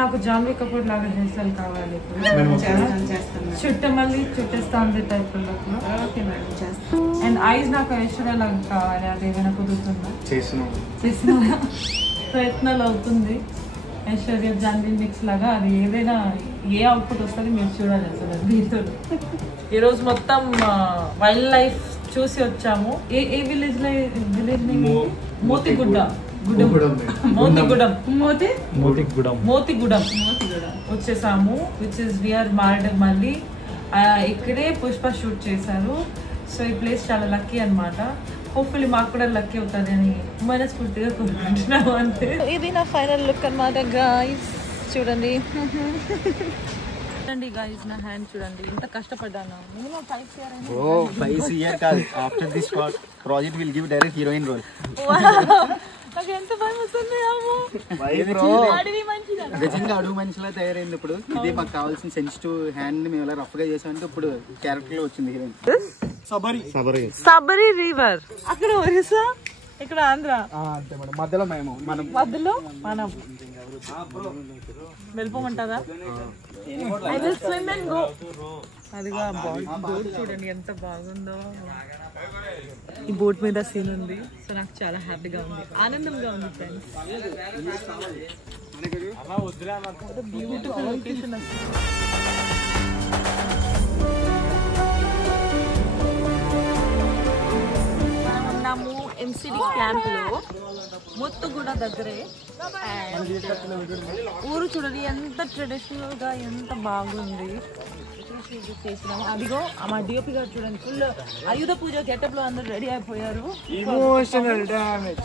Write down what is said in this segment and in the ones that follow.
నాకు జాన్వీ కపూర్ లాగా hair style కావాలి. మళ్ళీ చుట్టేస్తా ఉంది టైప్ లో. అండ్ ఐస్ నాకు ఐశ్వర్య లాగా కావాలి. అది ఏమైనా కుదురుతుందా? చేసిన ప్రయత్నాలు అవుతుంది. ఐశ్వర్య జాన్వీ మిక్స్ లాగా అది ఏదైనా ఏ అవుట్పుట్ వస్తుంది మీరు చూడాలి అసలు దీంతో. ఈరోజు మొత్తం వైల్డ్ లైఫ్ చూసి వచ్చాము. ఏ విలేజ్ లో? విలేజ్ మోతిగూడెం వచ్చేసాము. Which is we are married. మళ్ళీ ఇక్కడే పుష్ప షూట్ చేశారు. సో ఈ ప్లేస్ చాలా లక్కీ అనమాట. హోప్ఫుల్లీ మాకు కూడా లక్కీ అవుతుంది అని మనస్ఫూర్తిగా కోరుకుంటున్నాము. అంటే ఇది నా ఫైనల్ లుక్ అనమాట గాయ్స్. చూడండి చూడండి గాయ్స్, నా హ్యాండ్ చూడండి ఎంత కష్టపడ్డాను. మినిమం 5 years కాదు. After this project will give direct heroine role. నాకు ఎంత భయం వస్తుంది. నిజంగా అడుగు మనిషిలా తయారైంది. ఇప్పుడు ఇది మాకు కావాల్సిన సెన్సిటివ్ హ్యాండ్ మేము ఎలా రఫ్ గా చేసామంటే ఇప్పుడు క్యారెక్టర్ లో వచ్చింది హీరోయిన్. సబరి రివర్ అక్కడ ఒరిస్సా, ఇక్కడ ఆంధ్ర. అంతే మేడం. మధ్యలో మనం వెళ్ళిపోమంటారా? అదిగా బోట్ చూడండి ఎంత బాగుందో. ఈ బోట్ మీద సీన్ ఉంది. సో నాకు చాలా హ్యాపీగా ఉంది, ఆనందంగా ఉంది ఫ్రెండ్స్. Beautiful location. ఉన్నాము ఎంసిడి క్యాంప్ లో, ముత్తుగూడ దగ్గరే. ఊరు చూడండి ఎంత ట్రెడిషనల్ గా ఎంత బాగుంది. చేసినాము. అదిగో మా డిఓపి గారు చూడండి ఫుల్ ఆయుధ పూజ గెటప్ లో అందరూ రెడీ అయిపోయారు. Emotional damage.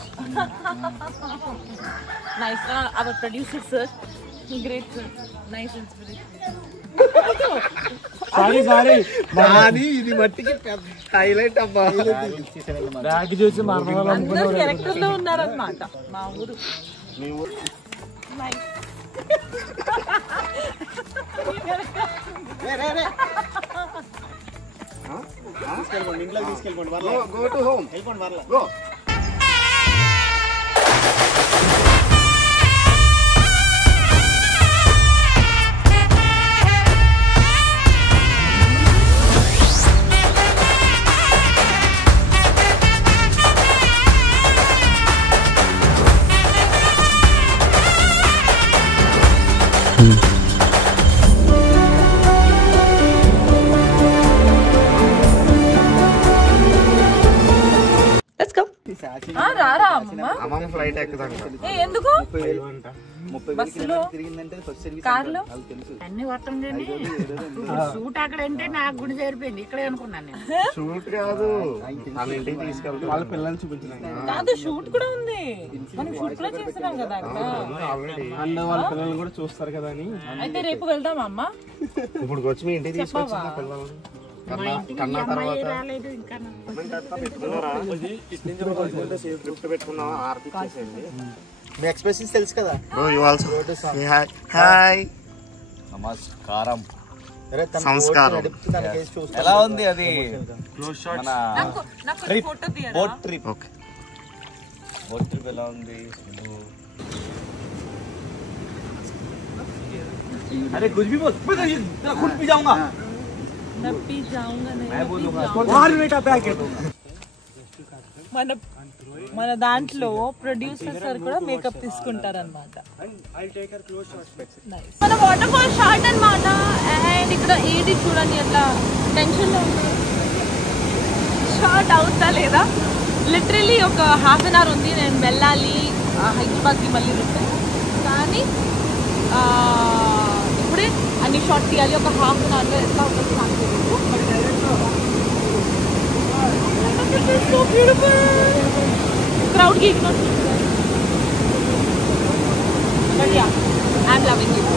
Nice. Hour producer sir, great sir, nice inspiration. Sorry ఇది మట్టికి హైలైట్ అబ్బా. అందరూ క్యారెక్టర్ లో ఉన్నారన్నమాట మా ఊరు. నైస్. ఇంట్లోకి తీసుకెళ్ళిపోండి. Go to home. వెళ్ళిపోండి వర్ల. గో. ఫ్లైట్ ఎందుకు? కార్లో అన్ని వర్తం షూట్ అక్కడ అంటే నాకు గుడి చేరిపోయింది. ఇక్కడే అనుకున్నాను. షూట్ కాదు, ఇంటికి తీసుకెళ్తాం. వాళ్ళ పిల్లల్ని చూపించినాం కాదు, షూట్ కూడా ఉంది. మనం షూట్ కూడా చేస్తున్నాం కదా అక్కడ. అండ్ వాళ్ళ పిల్లలు కూడా చూస్తారు కదా అని. అయితే రేపు వెళ్దాం అమ్మా. ఇప్పుడు వచ్చి మీ ఇంటికి తీసుకొచ్చిన పిల్లల్ని కన్నా తర్వాత మీ ఎక్స్ప్రెషన్స్ తెలుసు కదా. నమస్కారం. సంస్కారం ఎలా ఉంది అది? బోట్ ట్రిప్ ఎలా ఉంది? अरे कुछ भी बोल, मैं खुद पी जाऊंगा। मैं पी जाऊंगा नहीं, मैं बोलूंगा। बाहर बेटा पैकेट మన దాంట్లో ప్రొడ్యూసర్ సార్ కూడా మేకప్ తీసుకుంటారు అన్నమాట. మన వాటర్ ఫాల్ షార్ట్ అన్నమాట. అండ్ ఇక్కడ ఏది చూడండి అట్లా టెన్షన్ లో ఉంది. షార్ట్ అవుతా లేదా? లిటరలీ ఒక హాఫ్ అన్ అవర్ ఉంది. నేను వెళ్ళాలి హైదరాబాద్కి మళ్ళీ రిటర్న్. కానీ ఇప్పుడే అన్ని షార్ట్ తీయాలి. ఒక హాఫ్ అన్ అవర్లో ఎట్లా ఉంటుంది నాకు తెలియదు. Crowd gig not. But yeah, I'm loving it.